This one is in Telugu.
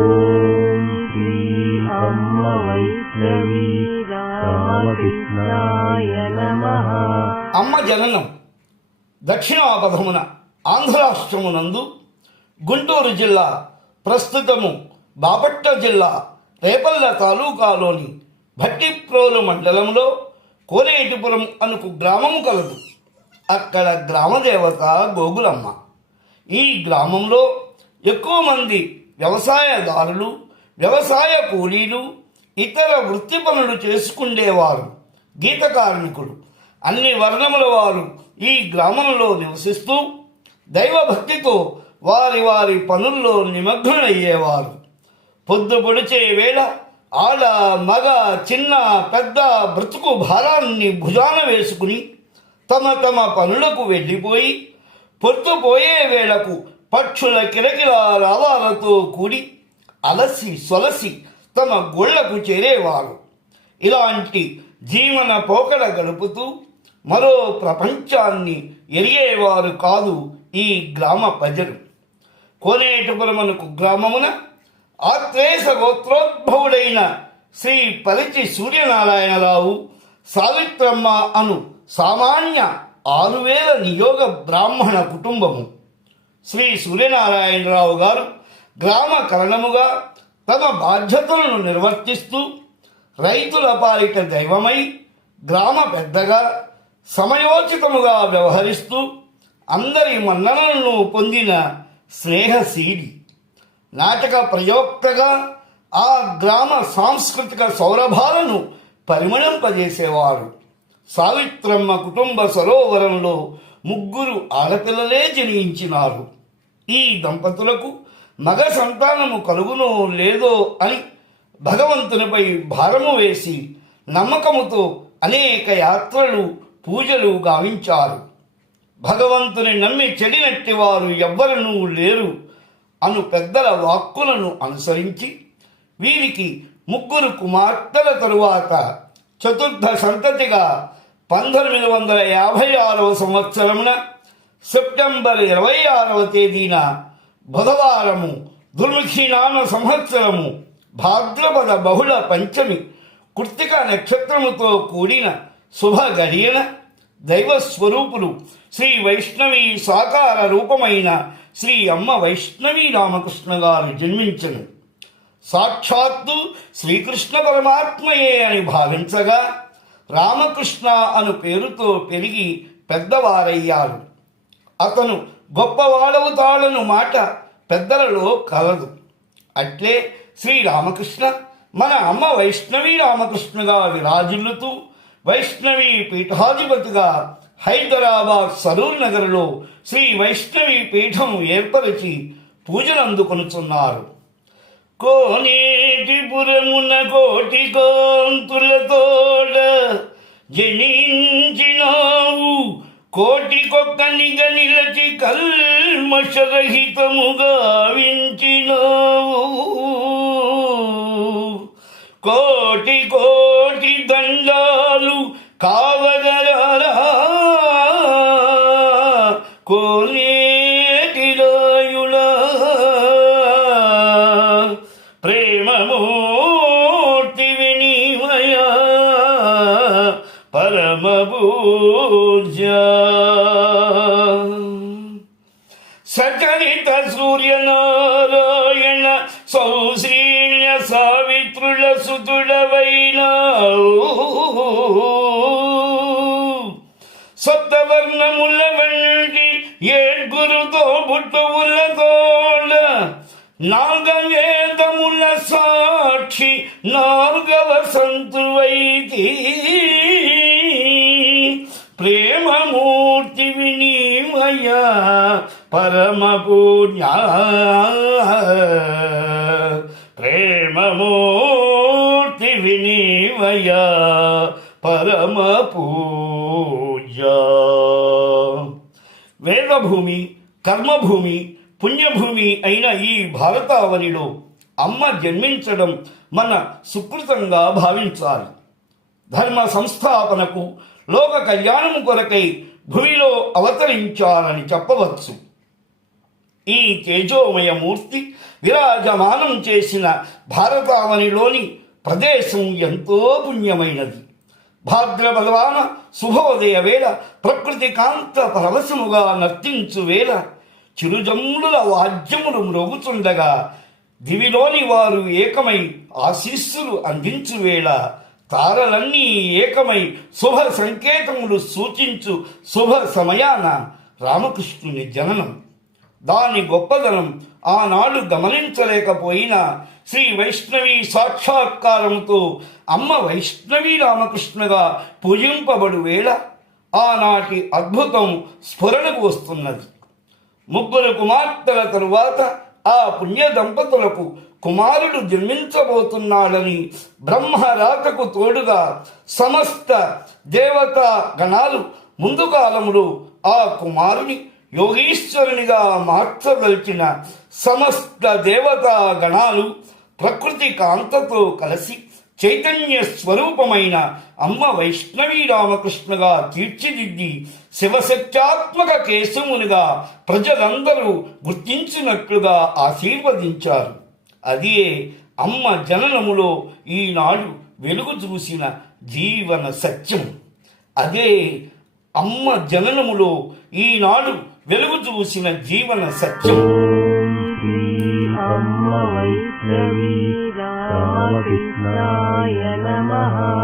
ఓం శ్రీ అమ్మ వైష్ణవీ రామకృష్ణాయ నమః. అమ్మ జననం దక్షిణాపథమున ఆంధ్ర రాష్ట్రమునందు గుంటూరు జిల్లా, ప్రస్తుతము బాపట్ల జిల్లా రేపల్ల తాలూకాలోని భట్టిప్రోలు మండలంలో కోనేటిపురం అనుకు గ్రామము కలదు. అక్కడ గ్రామదేవత గోగులమ్మ. ఈ గ్రామంలో ఎక్కువ మంది వ్యవసాయదారులు, వ్యవసాయ కూలీలు, ఇతర వృత్తి పనులు చేసుకుండేవారు. గీత కార్మికులు, అన్ని వర్ణముల వారు ఈ గ్రామంలో నివసిస్తూ దైవభక్తితో వారి వారి పనుల్లో నిమగ్నులయ్యేవారు. పొద్దు పొడిచే వేళ ఆడ, మగ, చిన్న, పెద్ద బ్రతుకు భారాన్ని భుజాన వేసుకుని తమ తమ పనులకు వెళ్ళిపోయి పొద్దుపోయే వేళకు పక్షుల కిలకిల రావాలతో కూడి అలసి సొలసి తమ గోళ్లకు చేరేవారు. ఇలాంటి జీవన పోకడ గడుపుతూ మరో ప్రపంచాన్ని ఎరిగేవారు కాదు ఈ గ్రామ ప్రజలు. కోనేటిపురమునకు గ్రామమున ఆత్రేయ గోత్రోద్భవుడైన శ్రీ పరిచి సూర్యనారాయణరావు, సావిత్రమ్మ అను సామాన్య 6000 నియోగ బ్రాహ్మణ కుటుంబము. శ్రీ సూర్యనారాయణరావు గారు గ్రామ కరణముగా తమ బాధ్యతలను నిర్వర్తిస్తూ రైతుల పాలిట దైవమై, గ్రామ పెద్దగా సమయోచితముగా వ్యవహరిస్తూ అందరి మన్ననలను పొందిన స్నేహశీలి. నాటక ప్రయోక్తగా ఆ గ్రామ సాంస్కృతిక సౌరభాలను పరిమళింపజేసేవారు. సావిత్రమ్మ కుటుంబ సరోవరంలో 3 ఆడపిల్లలే జనించినారు. ఈ దంపతులకు మగ సంతానము కలుగునో లేదో అని భగవంతునిపై భారము వేసి నమ్మకముతో అనేక యాత్రలు, పూజలు గావించారు. భగవంతుని నమ్మి చెడినట్టి వారు ఎవ్వరూ లేరు అను పెద్దల వాక్కులను అనుసరించి వీరికి 3 కుమార్తెల తరువాత చతుర్థ సంతతిగా 1956వ సంవత్సరమున సెప్టెంబర్ 26వ తేదీన బుధవారము దుర్ముఖినామ సంవత్సరము భాద్రపద బహుళ పంచమి కృత్తిక నక్షత్రముతో కూడిన శుభ గడియన దైవస్వరూపులు శ్రీ వైష్ణవి సాకార రూపమైన శ్రీ అమ్మ వైష్ణవీ రామకృష్ణ గారు జన్మించను. సాక్షాత్తు శ్రీకృష్ణ పరమాత్మయే అని భావించగా రామకృష్ణ అను పేరుతో పెరిగి పెద్దవారయ్యారు. అతను గొప్పవాడవుతాడను మాట పెద్దలలో కలదు. అట్లే శ్రీరామకృష్ణ మన అమ్మ వైష్ణవీ రామకృష్ణగా విరాజిల్లుతూ వైష్ణవీ పీఠాధిపతిగా హైదరాబాద్ సరూర్ నగర్లో శ్రీ వైష్ణవీ పీఠం ఏర్పరిచి పూజలు అందుకొనుచున్నారు. కోనేటిపురమున కోటి కాంతులతోడ జనించినావు, కోటికొక్కనిగా నిలచి కల్మషరహితముగా వించినావు. కోటి కోటి దండాలు కావగలరా కోనేటిరాయులా, ప్రేమమూర్తి వినిమయ పరమ పూజ. సచరిత సూర్యనారాయణ సౌశ్రీల్య సావిత్రుల సుతుడవైనావు, సప్తవర్ణముల వంటి 7 తోబుట్టువులతోడ నాగవేదముల సాక్షి 4వ సంతువైతి, ప్రేమమూర్తి వినిమయ పరమ పూజ్య, ప్రేమమూర్తి వినిమయ పరమ పూజ్య. వేదభూమి, కర్మభూమి, పుణ్యభూమి అయిన ఈ భారతావనిలో అమ్మ జన్మించడం మన సుకృతంగా భావించాలి. ధర్మ సంస్థాపనకు, లోక కళ్యాణము కొరకై భూమిలో అవతరించాలని చెప్పవచ్చు. ఈ తేజోమయ మూర్తి విరాజమానం చేసిన భారతావనిలోని ప్రదేశం ఎంతో పుణ్యమైనది. భాద్రపదవాన శుభోదయ వేళ ప్రకృతి కాంత పరవశముగా నర్తించు వేళ చిరుజమ్ముల వాద్యములు మ్రోగుచుండగా దివిలోని వారు ఏకమై ఆశీస్సులు అందించు వేళ తారలన్నీ ఏకమై శుభ సంకేతములు సూచించు శుభ సమయాన రామకృష్ణుని జననం. దాని గొప్పదనం ఆనాడు గమనించలేకపోయినా శ్రీ వైష్ణవి సాక్షాత్కారముతో అమ్మ వైష్ణవి రామకృష్ణగా పూజింపబడు వేళ ఆనాటి అద్భుతం స్ఫురణకు వస్తున్నది. ముగ్గురు కుమార్తెల తరువాత ఆ పుణ్య దంపతులకు కుమారుడు జన్మించబోతున్నాడని బ్రహ్మరాకకు తోడుగా సమస్త దేవతా గణాలు ముందు కాలములో ఆ కుమారుని యోగీశ్వరునిగా మార్చదలిచిన సమస్త దేవతా గణాలు ప్రకృతి కాంతతో కలిసి చైతన్య స్వరూపమైన అమ్మ వైష్ణవి రామకృష్ణగా తీర్చిదిద్ది శివశక్త్యాత్మక కేశమునిగా ప్రజలందరూ గుర్తించినట్లుగా ఆశీర్వదించారు. అదే అమ్మ జననములో ఈనాడు వెలుగు చూసిన జీవన సత్యం. అదే అమ్మ జననములో ఈనాడు వెలుగు చూసిన జీవన సత్యం. శ్రీ అమ్మ వైష్ణవి రామకృష్ణాయ నమః.